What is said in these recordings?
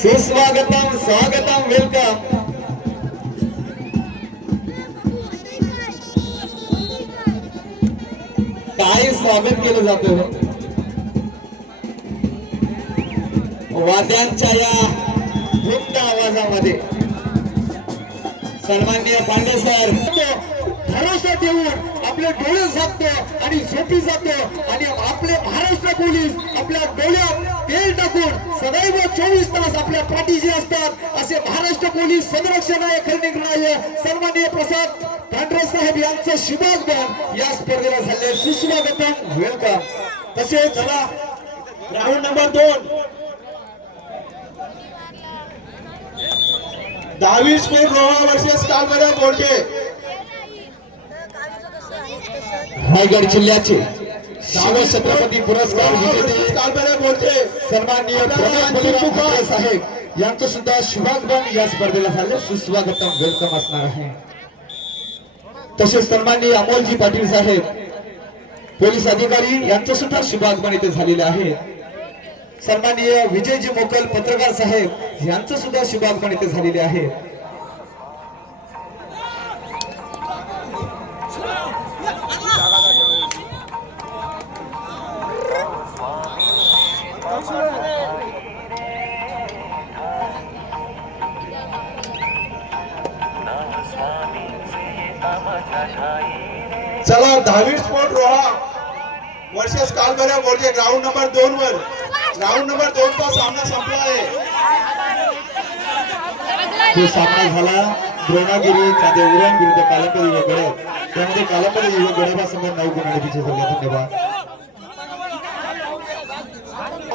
सुस्वागतम स्वागतम वेलकम काय स्वागत केलं जात हो? वाद्यांच्या या धुंद आवाजामध्ये. सन्माननीय पांडे सर भरोसा देऊन आपले डोळे झाकतो आणि झोपी जातो आणि आपले महाराष्ट्र पोलीस आपल्या डोळ्यात तेल टाकून सदैव चोवीस तास आपल्या पाठीशी असतात असे महाराष्ट्र पोलीस संरक्षणाय खलनिग्रहाय सन्मान्य प्रसाद पांढरे साहेब यांचं शुभागमन या स्पर्धेला झाले सुस्वागतम वेलकम तसेच चला राऊंड नंबर दोन. दहावीस मे गोवा वर्सेस कालगड्या बोडके. रायगड जिल्ह्याचे शिवछत्रपती पुरस्कार विजेते सन्माननीय साहेब यांचं सुद्धा शुभागमन या स्पर्धेला झालं. सुस्वागतम वेलकम असणार आहे. तसेच सन्माननीय अमोलजी पाटील साहेब पोलीस अधिकारी यांचं सुद्धा शुभागमन इथे झालेलं आहे. सन्माननीय विजयजी मोकल पत्रकार साहेब यांचं सुद्धा शुभागमन इथे झालेले आहे. द्रोणागिरी चांदे उरण विरुद्ध कालपदी व गडद त्यामध्ये कालपदी व गडदासमोर नऊ धन्यवाद.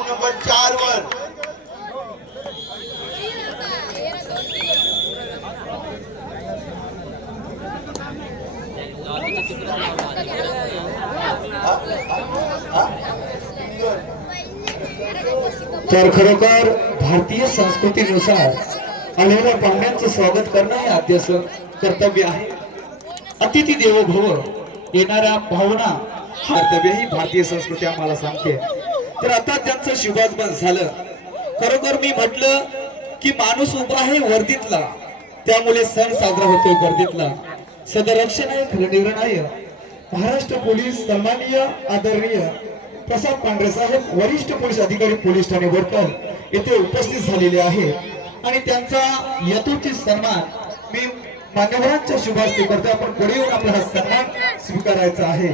नंबर चार वर. तर खरोखर भारतीय संस्कृतीनुसार आलेल्या पाहुण्यांचं स्वागत करणं हे आद्याचं कर्तव्य आहे. अतिथी देवो भव येणाऱ्या भावना कर्तव्य ही भारतीय संस्कृती आम्हाला सांगते. तर आता त्यांचं शुभागमन झालं. खरोखर मी म्हटलं की माणूस उभा आहे वर्दीतला. त्यामुळे सण साजरा होतो गर्दीतला. सदरक्षण आहे खलनिग्रह आहे. महाराष्ट्र पोलीस सन्माननीय आदरणीय प्रसाद पांढरे साहेब वरिष्ठ पोलीस अधिकारी पोलीस ठाणे वडकर येथे उपस्थित झालेले आहे आणि त्यांचा यथोचित सन्मान मी मान्यवरांच्या शुभास्ते करतो आपण पुढे येऊन आपला हा सन्मान स्वीकारायचा आहे.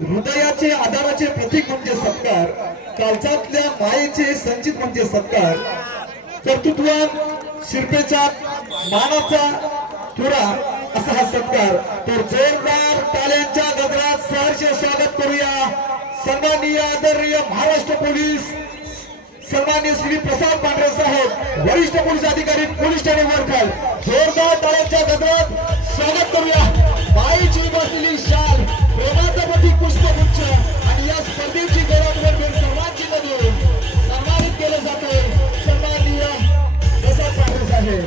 हृदयाचे आधाराचे प्रतीक म्हणजे सत्कार कालचातल्या मायेचे संचित म्हणजे सत्कार कर्तृत्वान शिरपेचा मानाचा तुरा असा हा सत्कार. तर जोरदार टाल्यांच्या गजरात सहर्ष स्वागत करूया. सन्माननीय आदरणीय महाराष्ट्र पोलीस सन्मान्य श्री प्रसाद पांढरे साहेब वरिष्ठ पोलीस अधिकारी पोलीस ठाणे वरखाल. जोरदार टाळ्यांच्या गजरात स्वागत करूया. बाईची बसलेली शाल प्रेमाचं प्रतीक पुष्पगुच्छ आणि या स्पर्धेची गौरवभर भेट सर्वांची नदी सन्मानित केलं जाते सन्माननीय प्रसाद पांढरे साहेब.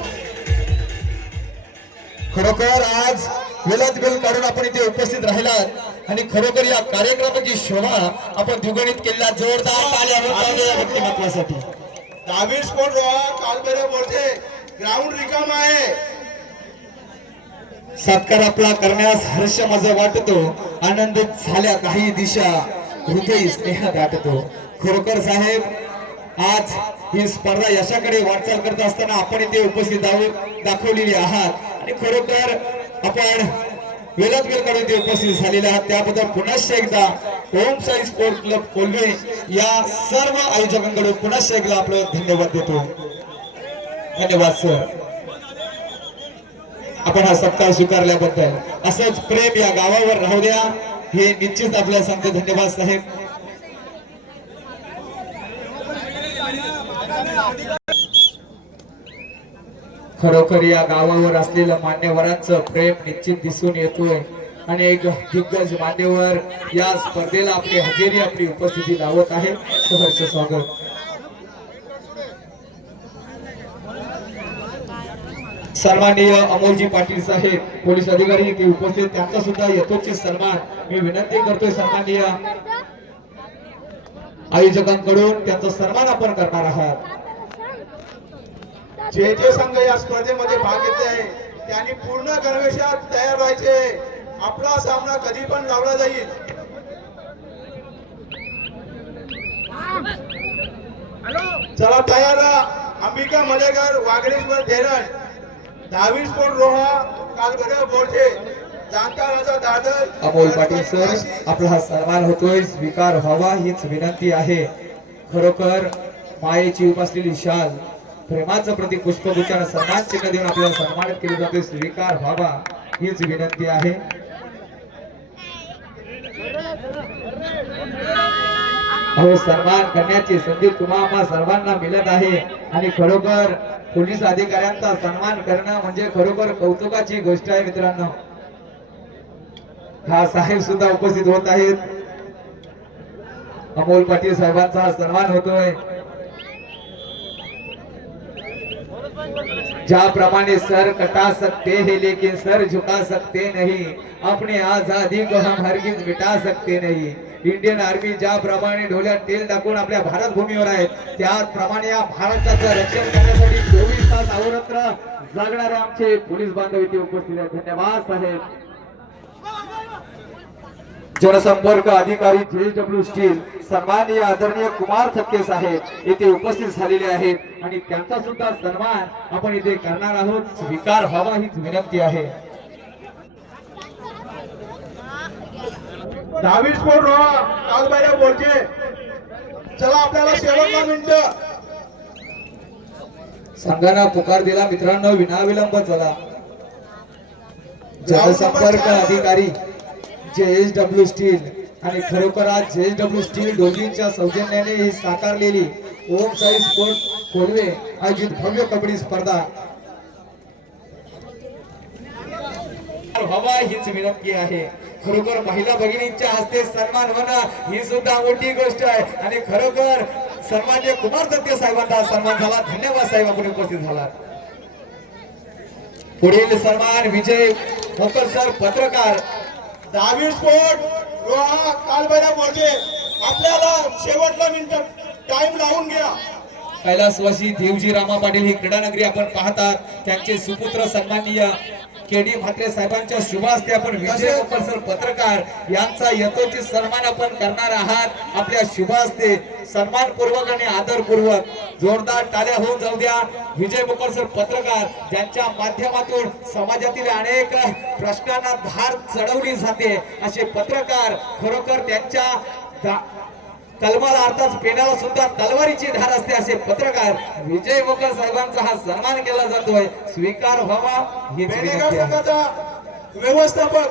खरोखर आज वेळात वेळ काढून आपण इथे उपस्थित राहिलात. आणि खरोखर या कार्यक्रमाची शोभा आपण द्विगुणित केलेला जोरदार व्यक्तिमत्वासाठी. दहावी स्पोर्ट ग्राउंड रिकाम आहे. सत्कार आपला करण्यास हर्ष माझा वाटतो आनंदित झाल्या काही दिशा हृदय स्नेह दाटतो खरोखर साहेब आज ही स्पर्धा यशाकडे वाटचाल करत असताना आपण इथे उपस्थित आहोत दाखवलेली आहात. आणि खरोखर आपण वेळात ते उपस्थित झालेले आहात. त्याबद्दल पुनश्च एकदा ओम साई स्पोर्ट क्लब कोल्हे या सर्व आयोजकांकडून पुन्हा एकदा आपलं धन्यवाद देतो. धन्यवाद सर आपण हा सत्कार स्वीकारल्याबद्दल असंच प्रेम या गावावर राहू द्या. हे निश्चित आपल्याला सांगतो. धन्यवाद साहेब. खरोखर या गावावर असलेलं मान्यवरांचं प्रेम निश्चित दिसून येतोय. आणि एक दिग्गज मान्यवर या स्पर्धेला आपली हजेरी आपली उपस्थिती लावत आहे. सहर्ष स्वागत. सन्माननीय अमोलजी पाटील साहेब पोलीस अधिकारी ते उपस्थित. त्यांचा सुद्धा यथोचित सन्मान मी विनंती करतोय सन्माननीय आयोजकांकडून. त्यांचा सन्मान आपण करणार आहात. जे जे संघ या स्पर्धेमध्ये भाग घेतले आहे त्यांनी पूर्ण गणवेशात तयार व्हायचे. आपला सामना कधी पण लावला जाईल. चला तयार अंबिका मलेकर वागडेश्वर धेरण दहावी स्पोर्ट रोहा कालगड बोरचे जाणता राजा दादर अमोल पाटील सर आपला हा सन्मान होतोय. स्वीकार व्हावा हीच विनंती आहे. खरोखर मायेची उपासलेली शाल प्रेमाचं प्रतीक पुष्पगुच्छ सन्मान चिन्ह देऊन आपल्याला सन्मानित केले जाते. स्वीकार व्हावा हीच विनंती आहे. अहो सन्मान करण्याची संधी तुम्हाला सर्वांना मिळत आहे. आणि खरोखर पोलीस अधिकाऱ्यांचा सन्मान करणं म्हणजे खरोखर कौतुकाची गोष्ट आहे मित्रांनो. हा साहेब सुद्धा उपस्थित होत आहेत. अमोल पाटील साहेबांचा सन्मान होतोय. ज्याप्रमाणे सर कटा सकते हैं लेकिन सर झुका सकते नहीं. अपने आजादी को हम हरगिज मिटा सकते नहीं. इंडियन आर्मी ज्याप्रमाणे डोल्यात तेल टाकून आपल्या भारत भूमीवर आहे त्याचप्रमाणे या महाराष्ट्राचं रक्षण करण्यासाठी चोवीस तास अवरत्र जगणारे आमचे पोलीस बांधव इथे उपस्थित आहेत. धन्यवाद साहेब. जनसंपर्क अधिकारी जे डब्ल्यू स्टील सन्माननीय आदरणीय कुमार थक्के साहेब येथे उपस्थित झालेले आहेत. आणि त्यांचा सुद्धा सन्मान आपण इथे करणार आहोत. स्वीकार व्हावा हीच विनंती आहे. दहावी स्पोर्ट रोहा. कालबाऱ्या बोरचे. चला आपल्याला शेवटला मिनिट. संघांना पुकार दिला मित्रांनो विनाविलंब चला. जनसंपर्क अधिकारी जे एस डब्ल्यू स्टील आणि खरोखर आज जे डब्ल्यू स्टील डोजींच्या सौजन्याने ही साकारलेली ओम साई स्पोर्ट कोल्हे आयोजित भव्य कबड्डी स्पर्धा. हवा हीच विनंती आहे. खरोखर महिला भगिनींच्या हस्ते सन्मान होणं ही सुद्धा मोठी गोष्ट आहे. आणि खरोखर सन्मान्य कुमार सत्य साहेबांचा सन्मान झाला. धन्यवाद साहेब आपण उपस्थित झाला पुढील सन्मान विजय मोकर सर पत्रकार दहावी स्पोर्ट आपल्याला शेवटला मिनिट टाइम लावून घ्या. कैलासवासी देवजी रामा पाटील ही क्रीडा नगरी आपण पाहतात. त्यांचे सुपुत्र सन्माननीय के डी म्हात्रे साहेबांच्या शुभ हस्ते आपण विजय पत्रकार यांचा यथोचित सन्मान आपण करणार आहात. आपल्या शुभ हस्ते सन्मानपूर्वक आणि आदरपूर्वक जोरदार टाळ्या होऊन जाऊ द्या. विजय मुकरसर पत्रकार ज्यांच्या माध्यमातून समाजातील अनेक प्रश्नांना धार चढवली जाते असे पत्रकार खरोखर त्यांच्या कलमाला अर्थात पेनाला सुद्धा तलवारीची धार असते असे पत्रकार विजय मोकर साहेबांचा हा सन्मान केला जातोय. स्वीकार व्हावा ही व्यवस्थापक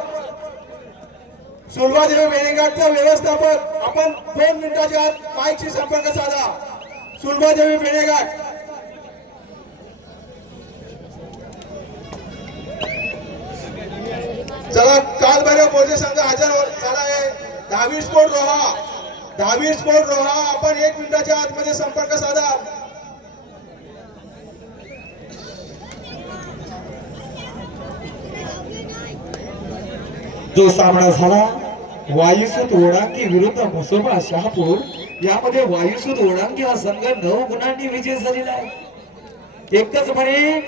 सुलभादेवी बेणेगावचा व्यवस्थापन. आपण दोन मिनिटाच्या आत माईकशी संपर्क साधा. सुलभादेवी बेणेगाव चला काल बरं बोलते संघ हजर हो-, झाला आहे दहावी स्पोर्ट रोहा. दहावी स्पोर्ट रोहा. आपण एक मिनिटाच्या आतमध्ये संपर्क साधा. जो सामना झाला वायुसूत ओढांगी विरुद्ध मुसोबा शहापूर यामध्ये वायुसूत ओढांगी हा संघ नऊ गुणांनी विजय झालेला आहे. एकच म्हणे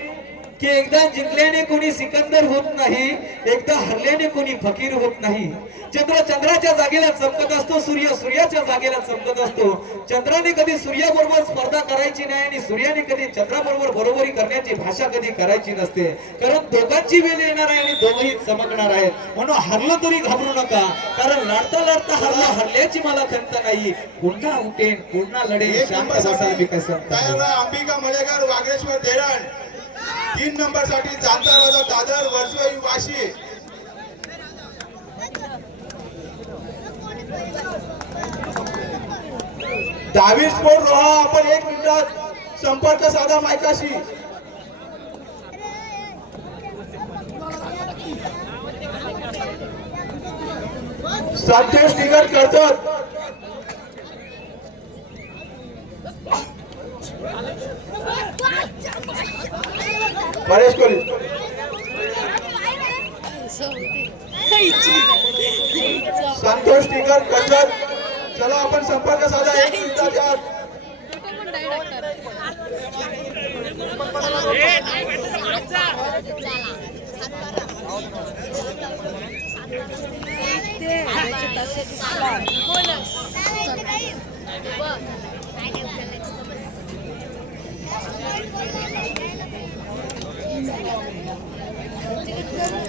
की एकदा जिंकल्याने कोणी सिकंदर होत नाही एकदा हरल्याने कोणी फकीर होत नाही. चंद्र चंद्राच्या जागेला चमकत असतो सूर्य सूर्याच्या जागेला चमकत असतो. चंद्राने कधी सूर्याबरोबर स्पर्धा करायची नाही आणि सूर्याने कधी चंद्राबरोबर बरोबरी करण्याची भाषा कधी करायची नसते. कारण दोघांची वेळ येणार आहे आणि दोघंही चमकणार आहेत. म्हणून हरलो तरी घाबरू नका. कारण लढता लढता हरला हरल्याची मला खंत नाही. पुन्हा उठेन पुन्हा राहा अंबिका मलेकर वागेश्वर धेरण तीन नंबरसाठी जाणता राजा दादर वर्सोई वाशी. दहावी स्पोर्ट रोहा आपण एक मिनिटात संपर्क साधा मायकाशी. सध्या निगट करतात. परेश कोली संतोष टिकर कर्जत चला आपण संपर्क साधा. एक मिनिटाच्या आत.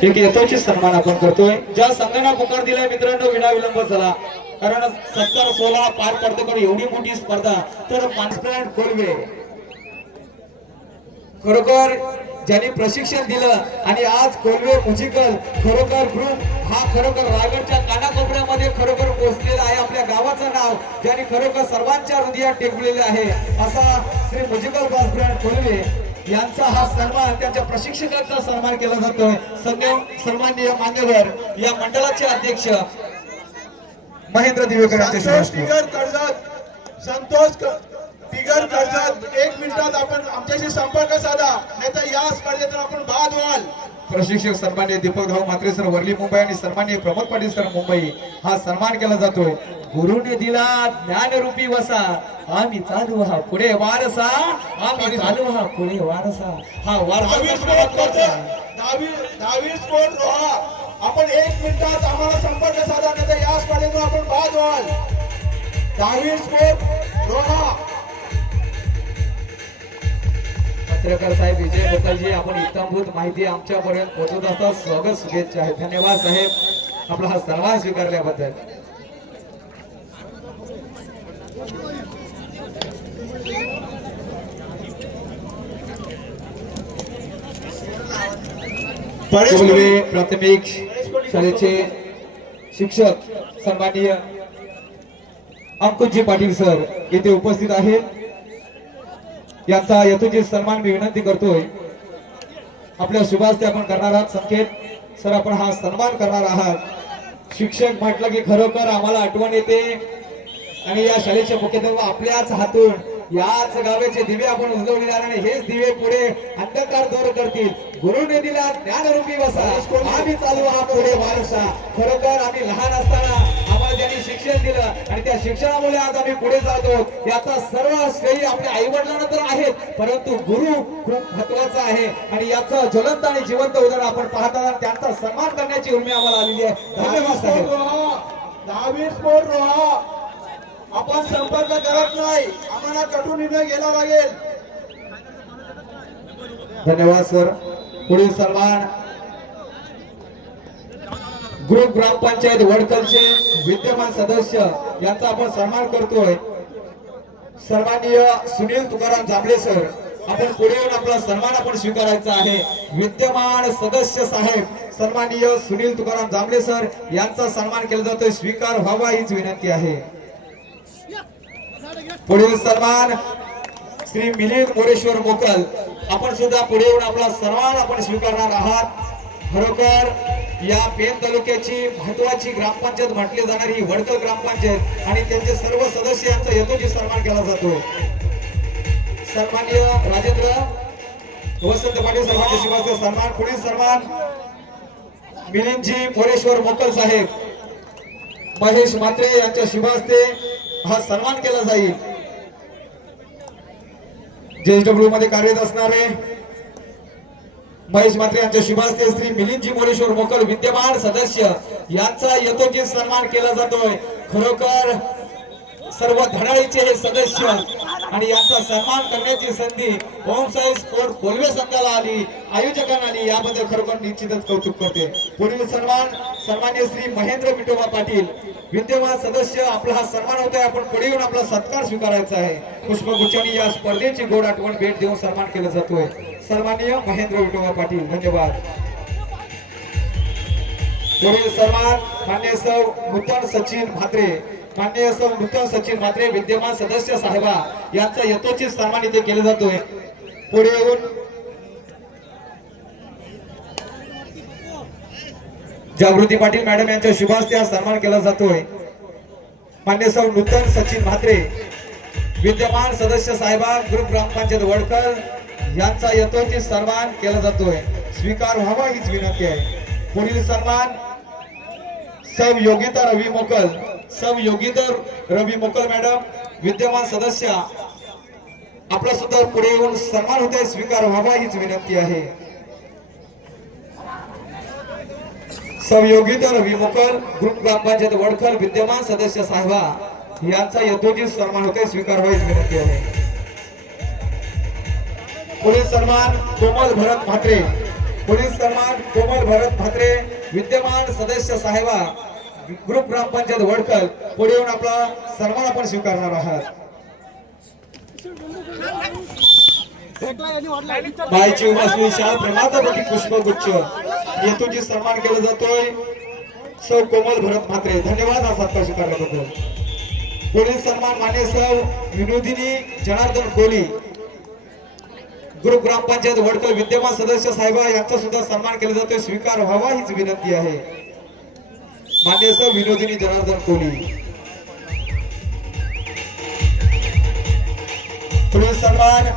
एक यथोचित सन्मान आपण करतोय. ज्या संघांना पुकार दिलाय मित्रांनो विना विलंब चला. कारण सत्तर सोळा पार पडतो कारण एवढी मोठी स्पर्धा तर मानसप्राण कोलवे. खरोखर ज्यांनी प्रशिक्षण दिलं आणि आज कोलवे म्युझिकल खरोखर ग्रुप हा खरोखर रायगडच्या कानाकोपऱ्यामध्ये खरोखर पोहोचलेला आहे. आपल्या गावाचं नाव ज्यांनी खरोखर सर्वांच्या हृदयात टेकलेले आहे असा श्री म्युझिकल ब्रँड कोलवे. यांचा हा सन्मान त्यांच्या प्रशिक्षकांचा सन्मान केला जातोय सन्मान सन्माननीय मान्यवर या मंडळाचे अध्यक्ष महेंद्र दिवेकर संतोष. टिगर कर्जत एक मिनिटात आपण आमच्याशी संपर्क साधा नाही तर या स्पर्धेत आपण बाद व्हाल प्रशिक्षक सन्मान्य दीपक धाव मात्रे सर वर्ली मुंबई आणि सन्मान्य प्रमोद पाटील सर मुंबई हा सन्मान केला जातोय. गुरुने दिला ज्ञानरूपी वसा. आम्ही चालू हा पुढे वारसा. आम्ही चालू हा पुढे वारसा. हा वारसा दहावी स्पोर्ट आपण एक मिनिटात आम्हाला संपर्क साधा नाही तर या स्पर्धेतून आपण बाद व्हाल. दहावी स्पोर्ट रोहा. पत्रकार साहेब विजय बोकलजी आपण इत्तांभूत माहिती आमच्यापर्यंत पोहोचवत असता स्वागत शुभेच्छा आहे धन्यवाद साहेब. आपला हा सन्मान स्वीकारल्याबद्दल. प्राथमिक शाळेचे शिक्षक सन्माननीय अंकुशजी पाटील सर येथे उपस्थित आहेत. यांचा यथोचित सन्मान मी विनंती करतोय. आपल्या सुभाष ते आपण करणार आहात. संकेत सर आपण हा सन्मान करणार आहात. शिक्षक म्हटलं की खरोखर आम्हाला आठवण येते. आणि या शाळेचे मुख्याध्यापक आपल्याच हातून याच गावाचे दिवे आपण उजवलेले आहे आणि हेच दिवे पुढे अंधकार दूर करतील. गुरुने दिला ज्ञानरूपी वसा. आम्ही चालू आहात पुढे वारसा. खरोखर आम्ही लहान असताना आम्हाला त्यांनी शिक्षण दिलं आणि त्या शिक्षणामुळे आज आम्ही पुढे जातो. याचा सर्व श्रेय आपल्या आई वडिलांना तर आहेत परंतु गुरु खूप महत्त्वाचा आहे. आणि याचं ज्वलंत आणि जिवंत उदाहरण आपण पाहता त्यांचा सन्मान करण्याची उर्मी आम्हाला आलेली आहे. धन्यवाद दहावी साहेब. स्पोर्ट रोहा. आपण संपर्क करत नाही. आम्हाला कठोर निर्णय घ्यायला लागेल. धन्यवाद सर. पुढील सन्मान. ग्रुप ग्रामपंचायत वडकलचे. विद्यमान सदस्य यांचा आपण सन्मान करतोय. सन्माननीय सुनील तुकाराम जांभळे सर आपण पुढे येऊन आपला सन्मान आपण स्वीकारायचा आहे. विद्यमान सदस्य साहेब सन्माननीय सुनील तुकाराम जांभळे सर यांचा सन्मान केला जातोय. स्वीकार व्हावा हीच विनंती आहे. पुढील सन्मान श्री मिलिंद मोरेश्वर मोकल. आपण सुद्धा पुढे येऊन आपला सन्मान आपण स्वीकारणार आहात. खरोखर या पेन तालुक्याची महत्वाची ग्रामपंचायत म्हटली जाणारी ही वडकल ग्रामपंचायत आणि त्यांचे सर्व सदस्य यांचा यथोचित सन्मान केला जातो. सन्मान्य राजेंद्र वसंत पाटील सर्वांचे शिवाचे सन्मान पुढील सन्मान मिलिंदजी मोरेश्वर मोकल साहेब महेश मात्रे यांच्या शिवास्ते हा सन्मान केला जाईल. जेएसडब्ल्यू मध्ये कार्यरत असणारे महेश मात्रे यांच्या शुभास्ते श्री मिलिंदजी मोरेश्वर मोकल विद्यमान सदस्य यांचा यथोचित सन्मान केला जातोय. खरोखर सर्व धडाळीचे हे सदस्य आणि यांचा सन्मान करण्याची संधी ओमसाई स्पोर्ट कोल्वे संघाला आली आयोजकांना आली याबद्दल खरोखर निश्चितच कौतुक करते. पुढील सन्मान सन्मान्य श्री महेंद्र विठोबा पाटील. विद्यमान सदस्य आपला हा सन्मान होत आहे आपण पुढे येऊन आपला सत्कार स्वीकारायचा आहे. पुष्पगुच्छांनी या स्पर्धेची गोड आठवण भेट देऊन सन्मान केला जातोय. सन्माननीय महेंद्र विठोबा पाटील धन्यवाद. पुढील सन्मान मान्य सौ नूतन सचिन म्हात्रे मान्य सौ नूतन सचिन म्हात्रे विद्यमान सदस्य साहेबा यांचा यथोचित सन्मान इथे केला जातोय. पुढे येऊन जागृती पाटील मॅडम यांच्या शुभास्ते हा सन्मान केला जातोय. मान्य सौ नूतन सचिन म्हात्रे विद्यमान सदस्य साहेबा ग्रुप ग्रामपंचायत वडकर यांचा यथोचित सन्मान केला जातोय. स्वीकार व्हावा हीच विनंती आहे. पुढील सन्मान सौ योगिता रवी मोकल. सौ योगिता रवी मोकल मॅडम विद्यमान सदस्य. आपला सुद्धा पुढे येऊन सन्मान होते स्वीकार व्हावा हीच विनंती आहे. सहयोगिता रवी मोकल ग्रुप ग्रामपंचायत वडखल विद्यमान सदस्य साहेबा. यांचा यथोचित सन्मान होते स्वीकार व्हायच विनंती आहे. पोलीस सन्मान कोमल भरत म्हात्रे पोलीस सन्मान कोमल भरत म्हात्रे विद्यमान सदस्य साहेबा ग्रुप ग्रामपंचायत वडकल पुढे येऊन आपला सन्मान आपण स्वीकारणार आहात. बायची उभासली शाह प्रेमाचा प्रती पुष्पगुच्छ. येथून सन्मान केला जातोय. सौ कोमल भरत म्हात्रे धन्यवाद हा सत्कार स्वीकारल्याबद्दल पोलीस सन्मान मान्य सौ विनोदिनी जनार्दन कोली. ग्रुप ग्रामपंचायत वडकल विद्यमान सदस्य साहेबा यांचा सुद्धा सन्मान केला जातोय. स्वीकार व्हावा हीच विनंती आहे. मान्य सर विनोदिनी जनार्दन कोहली पोलीस सन्मान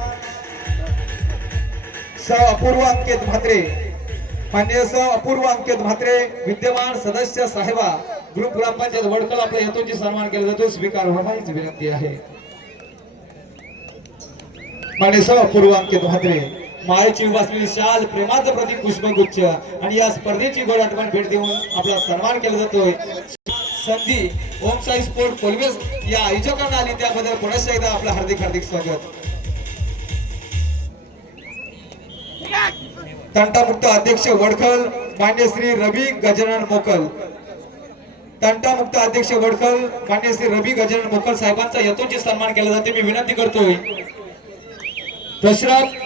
स अपूर्व अंकित म्हात्रे मान्य स अपूर्व अंकित म्हात्रे विद्यमान सदस्य साहेबा ग्रुप ग्रामपंचायत वडकल आपल्या हेतूंची सन्मान केला जातो स्वीकार व्हावा हीच विनंती आहे. मान्य स अपूर्व अंकित म्हात्रे माळेची वाचलेली शाल प्रेमाचं प्रतीक पुष्पगुच्छ आणि या स्पर्धेची गोड आठवण भेट देऊन आपला सन्मान केला जातोय. संधी ओम साई स्पोर्ट कोलवेस या आयोजकांना आली त्याबद्दल पुनश्च एकदा आपलं हार्दिक हार्दिक स्वागत. तंटामुक्त अध्यक्ष वडखल मान्य श्री रवी गजानन मोकल. तंटामुक्त अध्यक्ष वडखल मान्य श्री रवी गजानन मोकल साहेबांचा यथोचित सन्मान केला जाते. मी विनंती करतोय दशरथ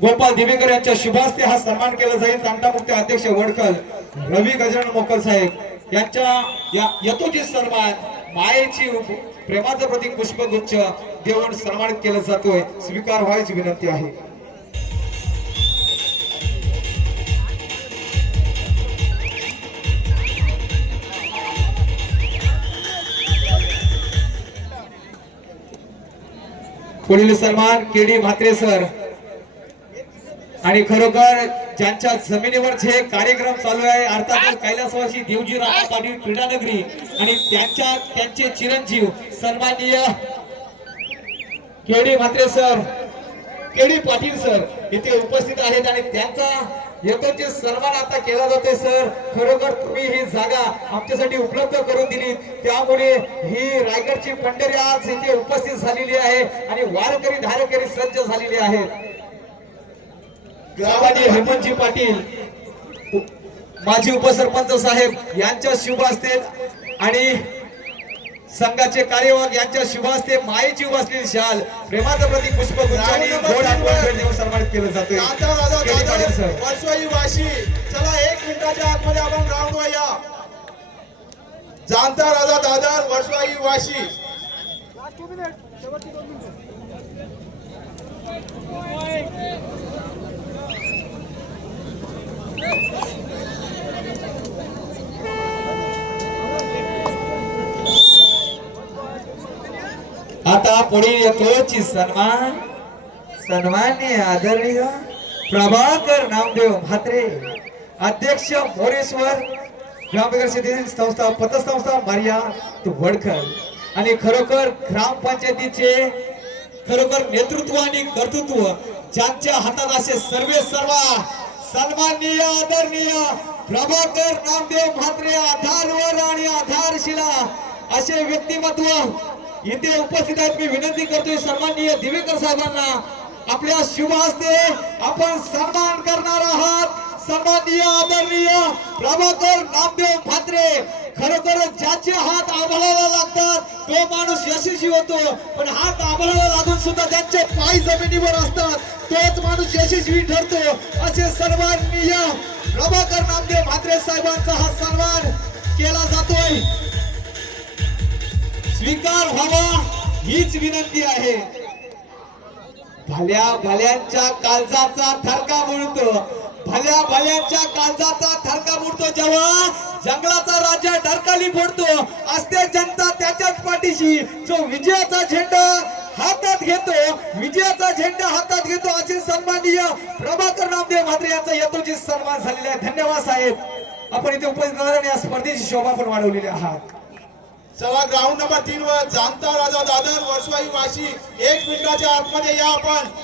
गोपाल दिवेकर यांच्या शुभास्ते हा सन्मान केला जाईल. तंटामुक्त अध्यक्ष वडकर रवी गजानन मोकल साहेब यांच्या यतोजित यथोचित सन्मान मायेची प्रेमाचं प्रतीक पुष्पगुच्छ देऊन सन्मानित केला जातोय. स्वीकार व्हायची विनंती आहे. पुढील सन्मान केडी म्हात्रे सर. आणि खरोखर ज्यांच्या जमिनीवर जे कार्यक्रम चालू आहे अर्थात कैलासवासी देवजी रामा पाटील क्रीडा नगरी आणि त्यांच्या त्यांचे चिरंजीव सन्माननीय KD Mhatre sir KD Patil sir इथे उपस्थित आहेत आणि त्यांचा यथोचित सन्मान आता केला जातोय सर खरोखर तुम्ही ही जागा आमच्यासाठी उपलब्ध करून दिली. त्यामुळे ही रायगडची पंढरी आज इथे उपस्थित झालेली आहे आणि वारकरी धारकरी सज्ज झालेली आहेत. गावाने हेमंतजी पाटील माजी उपसरपंच साहेब यांच्या शुभ असतील आणि संघाचे कार्यवाहक यांच्या शुभ हस्ते मायेची उभासलेली शाल प्रेमाचं प्रतीक देऊन सन्मानित केलं वर्षवाई वाशी चला एक मिनिटाच्या आतमध्ये आपण ग्राउंड वर या. जाणता राजा दादर वर्षवाई वाशी. आता पुढील येतोची सन्मान. सन्मान्य आदरणीय प्रभाकर नामदेव म्हात्रे अध्यक्ष मोरेश्वर ग्रामविकास शेतीतील संस्था पतसंस्था मारिया तू वडखल आणि खरोखर ग्रामपंचायतीचे खरोखर नेतृत्व आणि कर्तृत्व ज्यांच्या हातात असे सर्वे सर्व सन्माननीय आदरणीय प्रभाकर नामदेव म्हात्रे आधारवर आणि आधारशिला असे व्यक्तिमत्व इथे उपस्थित आहेत. मी विनंती करतोय सन्माननीय दिवेकर साहेबांना. आपल्या शुभ हस्ते आपण सन्मान करणार आहात. सन्माननीय आदरणीय प्रभाकर नामदेव फात्रे खरोखर ज्याचे हात आभाळाला लागतात तो माणूस यशस्वी होतो. पण हात आभाळाला लागून सुद्धा त्यांचे पाय जमिनीवर असतात तोच माणूस यशस्वी ठरतो. असे सन्माननीय प्रभाकर नामदेव म्हात्रे साहेबांचा हा सन्मान केला जातोय. स्वीकार व्हावा हीच विनंती आहे. भल्या भल्यांच्या काळजाचा थरका मुडतो भल्या भल्यांच्या काळजाचा थरका मोडतो जेव्हा जंगलाचा राजा ढरकाली फोडतो. असते जनता त्याच्याच पाठीशी. जो विजयाचा झेंडा हातात घेतो विजयाचा झेंडा हातात घेतो असे सन्माननीय प्रभाकर नामदेव म्हात्रे यांचा यथोचित सन्मान झालेला आहे. धन्यवाद साहेब. आपण इथे उपस्थित या स्पर्धेची शोभा पण वाढवलेली आहात चला ग्राउंड नंबर तीन वर जाणता राजा दादर वर्षवाई वाशी एक मिनिटाच्या आतमध्ये या आपण.